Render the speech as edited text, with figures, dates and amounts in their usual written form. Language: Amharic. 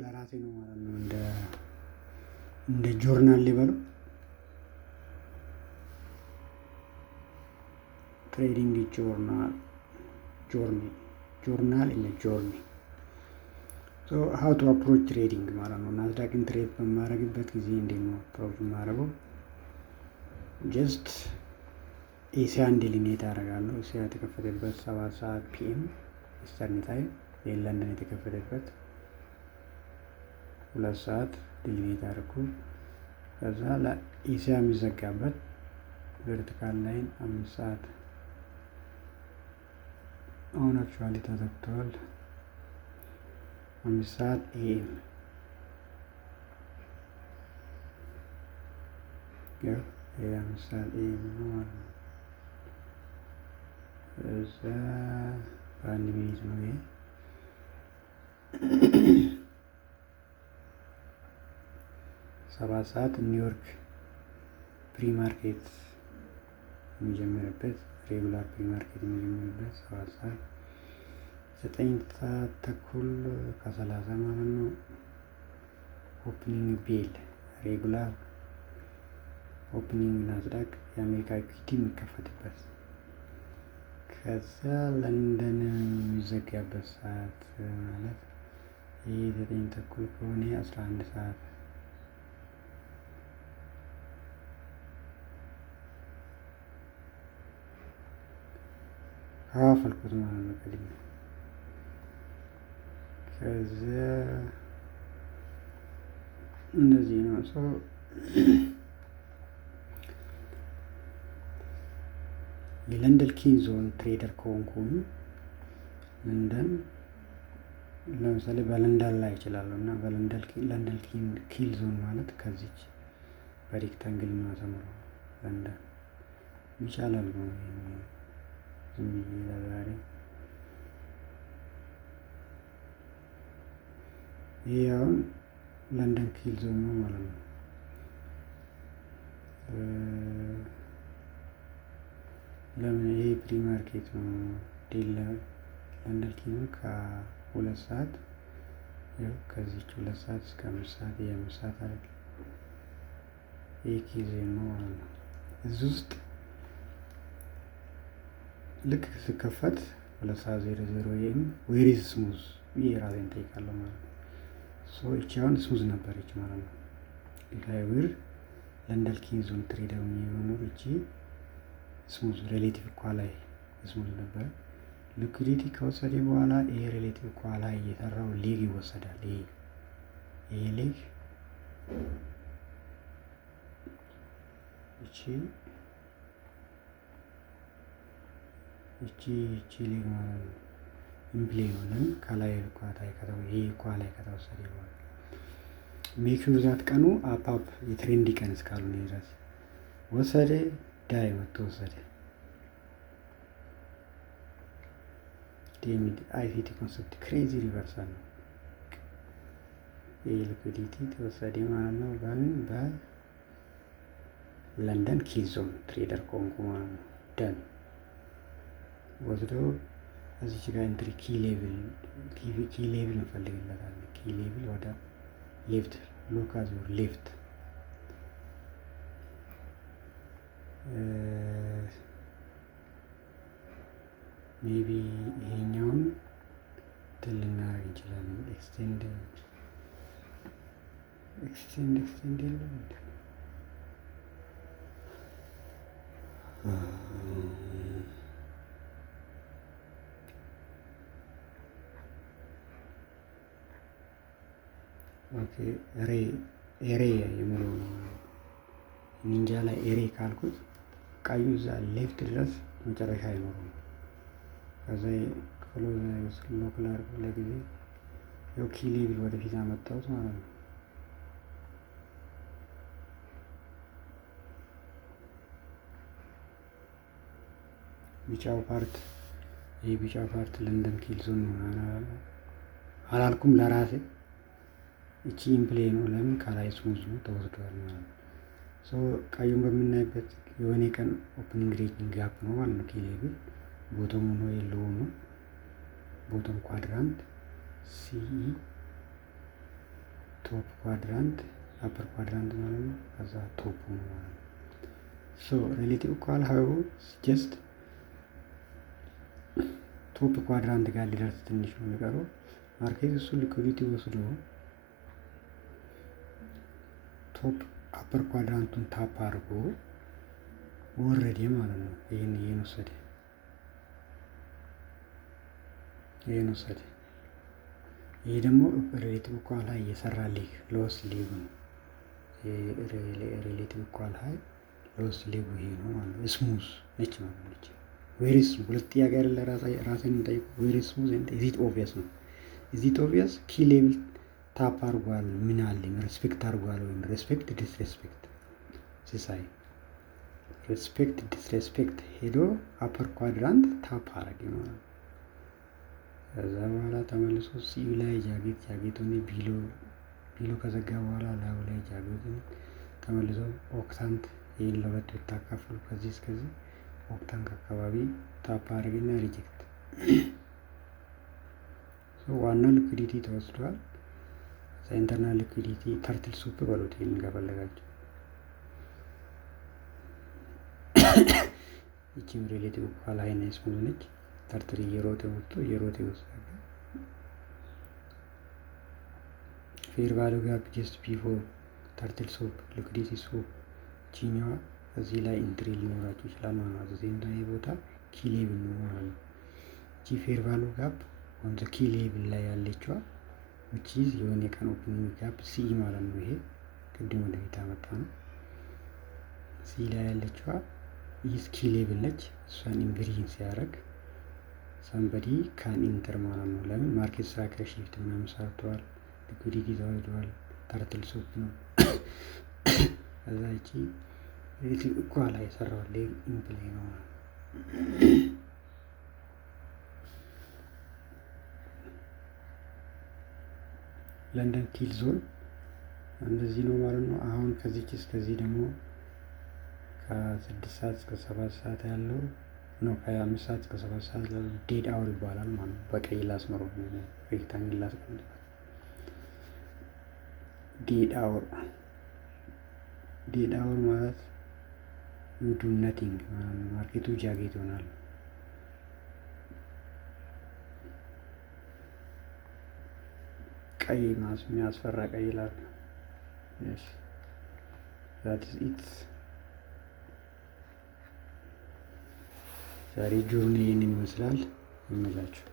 ለራሴ ነው ማለት ነው። እንደ ጆርናል ሊበሉ ትሬዲንግ ጆርናል ኢን ጆርኒ ሶ ሃው ቱ አፕሮች ትሬዲንግ ማለት ነው። ናስዳቅን ትሬድ በማድረግበት ጊዜ እንዴት ነው አፕሮች የማደርገው? ጀስት ኤሲያን ዲሊኔት አደርጋለሁ። ኤሲያ የተከፈተበት 7 ሰዓት ፒኤም ኢስተርን ታይም፣ ለንደን የተከፈተበት 2 ሰዓት ዲሊኔት አደረኩ። ከዛ ለኤሲያ የሚዘጋበት ቨርቲካል ላይን 5 ሰዓት አሁን አክቹዋሊ ተዘግተዋል። 5 ሰዓት ኤኤም ይሄ 5 ሰዓት ኤኤም ነው ማለት ነው። እዛ በአንድ ሚኒት ነው ይሄ 7 ሰዓት ኒውዮርክ ፕሪ ማርኬት የሚጀምርበት ሬጉላር ፕሪ ማርኬት የሚጀምርበት 7 ሰዓት 9 ሰዓት ተኩል ከ30 ማለት ነው። ኦፕኒንግ ቤል ሬጉላር ኦፕኒንግ ናስዳቅ የአሜሪካ ኢኩዊቲ የሚከፈትበት፣ ከዛ ለንደን የሚዘጋበት ሰዓት ማለት ይህ 9 ተኩል ከሆነ 11 ሰዓት ከፋፈልኩት ማለት ነው። ቀድሜ ከዚያ እንደዚህ ነው። የለንደን ኪል ዞን ትሬደር ከሆንኩኝ ለንደን ለምሳሌ በለንደን ላይ እችላለሁ እና ለንደን ኪል ዞን ማለት ከዚች በሬክታንግል ማሰምረው ለንደን ይቻላል ነው። ዝም ብዬ ለዛሬ ይሄ አሁን ለንደን ኪል ዞን ነው ማለት ነው። ለምን ይሄ ፕሪ ማርኬት ነው። ለንደን ኪል ከ2 ሰዓት ከዚች 2 ሰዓት እስከ 5 ሰዓት የ5 ሰዓት አድርግ ይሄ ኪል ዞን ነው ማለት ነው። እዚህ ውስጥ ልክ ስከፈት 2 ሰዓት 00 ኤም ዌር ኢዝ ስሙዝ ይሄ ራሴን ጠይቃለሁ ማለት ነው። ይቺ አሁን ስሙዝ ነበረች ማለት ነው። ላይብር ለንደን ኪል ዞን ትሬደር የሚሆነው እቺ ስሙዝ ሪሌቲቭ ኳላይ ስሙዝ ነበረ። ሊኩዲቲ ከወሰደ በኋላ ይሄ ሪሌቲቭ ኳላይ እየሰራው ሌግ ይወሰዳል። ይሄ ሌግ እቺ ሌግ ማለት ነው። ኢምፕሌይ ነው። ለምን ከላይ ይሄ ኳላይ ከተወሰደ በኋላ ሜኪው ዛት ቀኑ አፓፕ የትሬንድ ቀን እስካልሆነ ድረስ ወሰደ ዳይ መጥቶ ወሰደ። ዲኤምዲ አይሲቲ ኮንሰፕት ክሬዚ ሪቨርሳል ነው። ይሄ ሊኩዲቲ ተወሰደ ማለት ነው። በለንደን ኪል ዞን ትሬደር ከሆንኩ ማለት ነው። ደን ወስዶ እዚች ጋር ኢንትሪ ኪ ሌቭል እንፈልግለታለን። ኪ ሌቭል ወደ ሌፍት ሎካዝ ኦር ሌፍት ሜቢ ይሄኛውን እንትን ልናደርግ እንችላለን። ኤክስቴንድ የለም እንዴ? ኦኬ ኤሬ የምለው ነው። ኒንጃ ላይ ኤሬ ካልኩት ቀዩ እዛ ሌፍት ድረስ መጨረሻ አይኖርም። ከዛ ክሎዝ ሎክል አድርጎ ለጊዜ ያው ኪ ሌቭል ወደፊት አመጣሁት ማለት ነው። ቢጫው ፓርት ይሄ ቢጫው ፓርት ለንደን ኪል ዞን ነው አላልኩም ለራሴ። እቺ ኢምፕሌይ ነው። ለምን ከላይ ስሙዝ ነው ተወስዷል ማለት ነው። ቀዩን በምናይበት የሆነ ቀን ኦፕኒንግ ሬቲንግ ጋፕ ነው ማለት ነው። ኪ ሌቭል ቦቶም ነው የለው ነው ቦቶም ኳድራንት ሲኢ ቶፕ ኳድራንት አፐር ኳድራንት ማለት ነው። ከዛ ቶፕ ነው ማለት ነው። ሶ ሪሌቲቭ ኢኳል ሃው ጀስት ቶፕ ኳድራንት ጋር ሊደርስ ትንሽ ነው የሚቀረው። ማርኬት እሱ ሊኩዊዲቲ ወስዶ ቶፕ አፐር ኳድራንቱን ታፕ አድርጎ ወረደ ማለት ነው። ይህን ወሰደ። ይሄ ደግሞ ሪሌቲቭ ኢኳል ሃይ የሰራ ሊግ ሎስ ሊግ ነው። ሪሌቲቭ ኢኳል ሃይ ሎስ ሊግ ይሄ ነው ማለት ነው። ስሙዝ ነች ማለት ነች። ዌሪ ስሙዝ ሁለት ጥያቄ አይደለ ራሴን ጠይቁ። ዌሪ ስሙዝ ኤንድ ኢዝ ኢት ኦብቪየስ ነው። ኢዝ ኢት ኦብቪየስ ኪ ሌቭል ታፕ አድርጓል። ምን አለኝ ሬስፔክት አድርጓል ወይም ሬስፔክት ዲስሬስፔክት ሲሳይ ሬስፔክት ዲስሬስፔክት ሄዶ አፐር ኳድራንት ታፕ አረገ ማለት ነው። ከዛ በኋላ ተመልሶ ሲዩ ላይ ጃጌቶኒ ቢሎ ከዘጋ በኋላ ላዩ ላይ ጃጌቶኒ ተመልሶ ኦክታንት ይህን ለሁለት ብታካፍሉ ከዚህ እስከዚህ ኦክታንክ አካባቢ ታፕ አድርግና ሪጀክት። ዋናው ሊኩዊዲቲ ተወስዷል። ኢንተርናል ሊኩዊዲቲ ተርትል ሱፕ በሉት ይህን ከፈለጋችሁ። ይቺም ሪሌቲቭ ኢኳል ሃይ እና ስሙዝ ነች። ተርትል እየሮጠ ወጥቶ እየሮጠ ይወስዳል። ፌር ቫሉ ጋፕ ጀስት ቢፎር ተርትል ሱፕ ሊኩዊዲቲ ሱፕ ቺኛዋ እዚህ ላይ ኢንትሪ ሊኖራችሁ ይችላል ማለት ነው። እዚህ እንደ ቦታ ኪ ሌቭል ነው ማለት ነው። እቺ ፌር ቫሉ ጋፕ ኦን ዘ ኪ ሌቭል ላይ ያለችዋ which is የሆነ የቀን ኦፕኒንግ ጋፕ ሲ ማለት ነው። ይሄ ቅድም ወደ ፊት አመጣ ነው። ሲ ላይ ያለችዋ ይህ ኪ ሌቭል ነች። እሷን ኢንቨሪንግ ሲያደርግ ሰምበዲ ካን ኢንተር ማለት ነው። ለምን ማርኬት ስትራክቸር ሺፍት ምናምን ሰርተዋል። ሊኩዊዲቲ ተወስዷል። ተርትል ሱፕ ነው። ከዛ እቺ ሪሌቲቭ ኢኳል ሃይ የሰራው ሌግ ኢምፕላይ ነው። ለንደን ኪል ዞን እንደዚህ ነው ማለት ነው። አሁን ከዚች እስከዚህ ደግሞ ከ6 ሰዓት እስከ 7 ሰዓት ያለው ነው። ከ5 ሰዓት እስከ 7 ሰዓት ያለው ዴድ አወር ይባላል ማለት ነው። በቀይ ላስመረው ሬክታንግል ላስቀምጥ። ዴድ አወር ማለት ዱ ነቲንግ ማለት ነው። ማርኬቱ ጃጌት ይሆናል። ቀይ የሚያስፈራ ቀይ ይላል። ዛት ኢዝ ኢት። ዛሬ ጆርኒ ይህንን ይመስላል። ይመላችሁ።